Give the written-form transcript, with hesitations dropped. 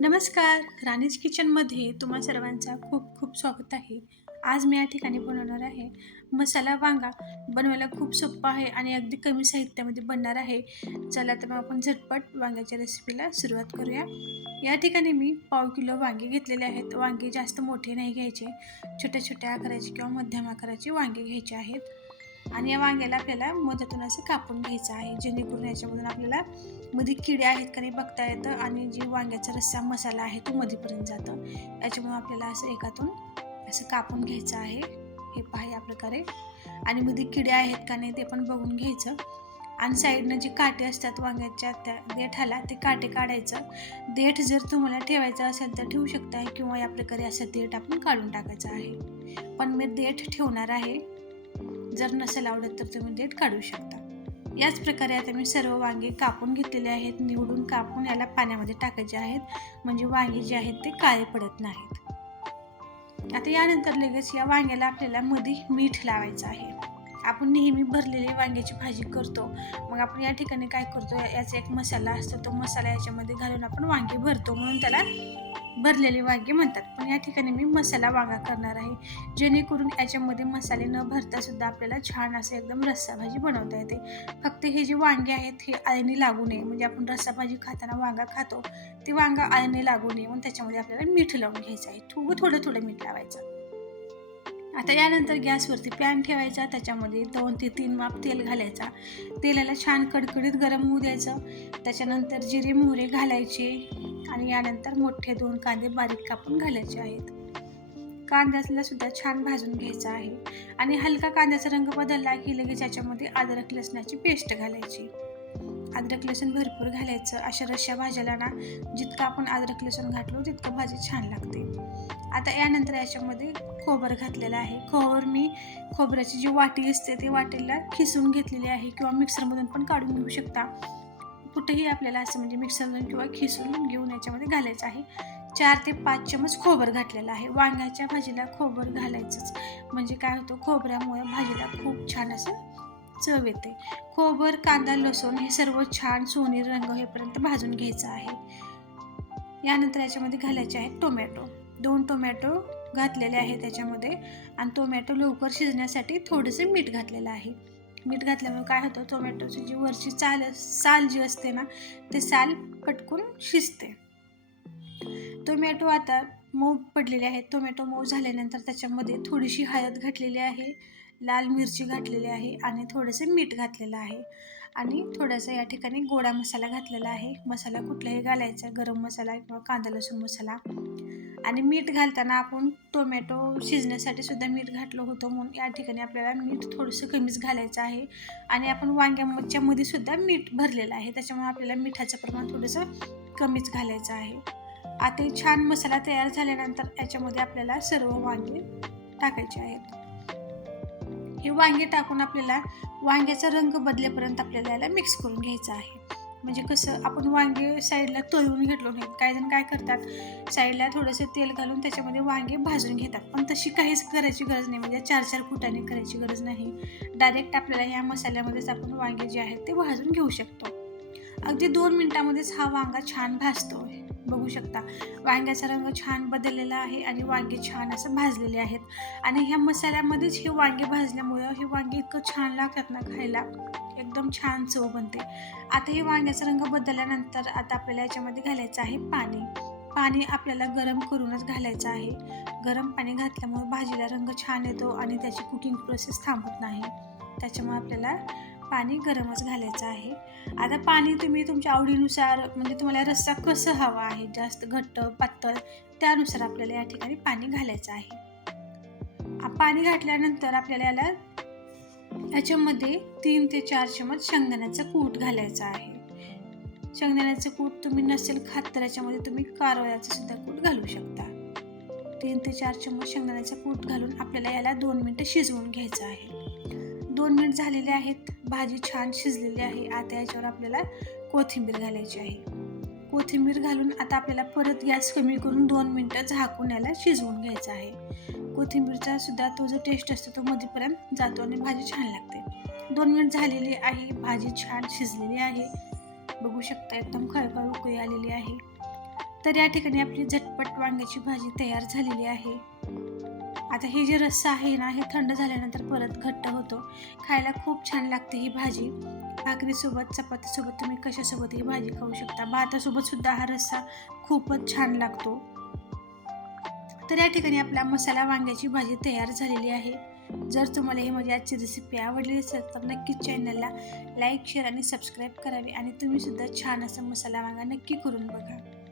नमस्कार. राणीज किचनमध्ये तुम्हा सर्वांचा खूप खूप स्वागत आहे. आज मी या ठिकाणी बनवणार आहे मसाला वांगा. बनवायला खूप सोपं आहे आणि अगदी कमी साहित्यामध्ये बनणार आहे. चला तर मग आपण झटपट वांग्याच्या रेसिपीला सुरुवात करूया. या ठिकाणी मी पाव किलो वांगे घेतलेले आहेत. वांगे जास्त मोठे नाही घ्यायचे, छोट्या छोट्या आकाराचे किंवा मध्यम आकाराचे वांगे घ्यायचे आहेत. आणि या वांग्याला आपल्याला मधातून असं कापून घ्यायचं आहे, जेणेकरून याच्यामधून आपल्याला मध्ये किडे आहेत का नाही बघता येतं आणि जी वांग्याचा रस्सा मसाला आहे तो मध्येपर्यंत जातं. याच्यामुळे आपल्याला असं एकातून असं कापून घ्यायचं आहे. हे पहा या प्रकारे. आणि मध्ये किडे आहेत का नाही ते पण बघून घ्यायचं. आणि साईडनं जे काटे असतात वांग्याच्या त्या देठाला ते काटे काढायचं. देठ जर तुम्हाला ठेवायचं असेल तर ठेवू शकता किंवा या प्रकारे असं देठ आपण काढून टाकायचं आहे. पण मी देठ ठेवणार आहे. जर नसेल आवडत तर तुम्ही देठ काढू शकता. याच प्रकारे आता मी सर्व वांगे कापून घेतलेले आहेत. निवडून कापून याला पाण्यामध्ये टाकायचे आहेत, म्हणजे वांगे जे आहेत ते काळे पडत नाहीत. आता यानंतर लगेच या वांग्याला आपल्याला मध्ये मीठ लावायचं आहे. आपण नेहमी भरलेली वांग्याची भाजी करतो, मग आपण या ठिकाणी काय करतो, याचा एक मसाला असतो, तो मसाला याच्यामध्ये घालून आपण वांगे भरतो, म्हणून त्याला भरलेले वांगे म्हणतात. पण या ठिकाणी मी मसाला वांगा करणार आहे, जेणेकरून याच्यामध्ये मसाले न भरता सुद्धा आपल्याला छान असं एकदम रस्सा भाजी बनवता येते. फक्त हे जे वांगे आहेत हे आळणी लागू नये, म्हणजे आपण रस्सा भाजी खाताना वांगा खातो ते वांगा आळणी लागू नये म्हणून त्याच्यामध्ये आपल्याला मीठ लावून घ्यायचं आहे. थोडं मीठ लावायचं. आता यानंतर गॅसवरती पॅन ठेवायचा, त्याच्यामध्ये 2 ते 3 माप तेल घालायचा. तेलाला छान कडकडीत गरम होऊ द्यायचं. त्याच्यानंतर जिरे मोहरे घालायचे आणि यानंतर मोठे 2 कांदे बारीक कापून घालायचे आहेत. कांद्याला सुद्धा छान भाजून घ्यायचा आहे आणि हलका कांद्याचा रंग बदलला की लगेच याच्यामध्ये अद्रक लसणाची पेस्ट घालायची. अद्रक लसूण भरपूर घालायचं. अशा रश्श्या भाज्याला ना जितकं आपण अद्रक लसूण घातलो तितकं भाजी छान लागते. आता यानंतर याच्यामध्ये खोबरं घातलेलं आहे. मी खोबऱ्याची जी वाटी असते ती वाटीला खिसून घेतलेली आहे किंवा मिक्सरमधून पण काढून घेऊ शकता. कुठेही आपल्याला असं म्हणजे मिक्सरमधून किंवा खिसून घेऊन याच्यामध्ये घालायचं आहे. 4 ते 5 चमच खोबरं घातलेलं आहे. वांग्याच्या भाजीला खोबरं घालायचंच, म्हणजे काय होतं, खोबऱ्यामुळे भाजीला खूप छान असं चव येते. खोबरं, कांदा, लसूण हे सर्व छान सोनेरी रंग होईपर्यंत भाजून घ्यायचं आहे. यानंतर याच्यामध्ये घालायचे आहेत टोमॅटो. 2 टोमॅटो घातलेले आहेत त्याच्यामध्ये आणि टोमॅटो लवकर शिजण्यासाठी थोडंसं मीठ घातलेलं आहे. मीठ घातल्यामुळे काय होतं, टोमॅटोची जी वरची साल जी असते ना, ते साल पटकून शिजते. टोमॅटो आता मऊ पडलेले आहेत. टोमॅटो मऊ झाल्यानंतर त्याच्यामध्ये थोडीशी हळद घातलेली आहे, लाल मिरची घातलेली आहे आणि थोडंसं मीठ घातलेलं आहे आणि थोडासा या ठिकाणी गोडा मसाला घातलेला आहे. मसाला कुठलाही घालायचा, गरम मसाला किंवा कांदा लसूण मसाला. आणि मीठ घालताना आपण टोमॅटो शिजण्यासाठी सुद्धा मीठ घातलं होतं, म्हणून या ठिकाणी आपल्याला मीठ थोडंसं कमीच घालायचं आहे. आणि आपण वांग्याच्या मध्ये सुद्धा मीठ भरलेलं आहे, त्याच्यामुळे आपल्याला मिठाचं प्रमाण थोडंसं कमीच घालायचं आहे. आता छान मसाला तयार झाल्यानंतर याच्यामध्ये आपल्याला सर्व वांगे टाकायचे आहेत. हे वांगे टाकून आपल्याला वांग्याचा रंग बदलेपर्यंत आपल्याला याला मिक्स करून घ्यायचं आहे. म्हणजे कसं, आपण वांगे साईडला तळून घेतलो नाहीत. काही जण काय करतात, साईडला थोडंसं तेल घालून त्याच्यामध्ये वांगे भाजून घेतात, पण तशी काहीच करायची गरज नाही, म्हणजे 4-4 फुटाने करायची गरज नाही. डायरेक्ट आपल्याला ह्या मसाल्यामध्येच आपण वांगे जे आहेत ते भाजून घेऊ शकतो. अगदी 2 मिनिटांमध्येच हा वांगा छान भाजतो. बघू शकता वांग्याचा रंग छान बदललेला आहे आणि वांगे छान असं भाजलेले आहेत. आणि ह्या मसाल्यामध्येच हे वांगे भाजल्यामुळं हे वांगे इतकं छान लागतात ना खायला, एकदम छान चव बनते. आता हे वांग्याचा रंग बदलल्यानंतर आता आपल्याला याच्यामध्ये घालायचं आहे पाणी आपल्याला गरम करूनच घालायचं आहे. गरम पाणी घातल्यामुळे भाजीला रंग छान येतो आणि त्याची कुकिंग प्रोसेस थांबत नाही, त्याच्यामुळे आपल्याला पाणी गरमच घालायचं आहे. आता पाणी तुम्ही तुमच्या आवडीनुसार, म्हणजे तुम्हाला रस्सा कसं हवा आहे, जास्त घट्ट पातळ, त्यानुसार आपल्याला या ठिकाणी पाणी घालायचं आहे. पाणी घातल्यानंतर आपल्याला याच्यामध्ये 3 ते 4 चमच शेंगदाण्याचं कूट घालायचं आहे. शेंगदाण्याचं कूट तुम्ही नसेल खात तर याच्यामध्ये तुम्ही कारवळ्याचं सुद्धा कूट घालू शकता. 3 ते 4 चमच शेंगदाण्याचं कूट घालून आपल्याला याला 2 मिनिटं शिजवून घ्यायचं आहे. 2 मिनिट झालेले आहेत, भाजी छान शिजलेली आहे. आता याच्यावर आपल्याला कोथिंबीर घालायची आहे. कोथिंबीर घालून आता आपल्याला परत गॅस कमी करून 2 मिनिटं झाकून याला शिजवून घ्यायचं आहे. कोथिंबीरचा सुद्धा तो जो टेस्ट असतो तो मध्येपर्यंत जातो आणि भाजी छान लागते. 2 मिनिट झालेली आहे, भाजी छान शिजलेली आहे. बघू शकता एकदम खळखळ उकळी आलेली आहे. तर या ठिकाणी आपली झटपट वांग्याची भाजी तयार झालेली आहे. आता हे जे रस्सा आहे ना, हे थंड झाल्यानंतर परत घट्ट होतो. खायला खूप छान लागते ही भाजी. भाकरीसोबत, चपातीसोबत तुम्ही कशासोबत ही भाजी खाऊ शकता. भातासोबत सुद्धा हा रस्सा खूपच छान लागतो. तर या ठिकाणी आपला मसाला वांग्याची भाजी तयार झालेली आहे. जर तुम्हाला ही माझी आजची रेसिपी आवडली असेल तर नक्कीच चॅनलला लाईक, शेअर आणि सबस्क्राईब करावे आणि तुम्ही सुद्धा छान असा मसाला वांगा नक्की करून बघा.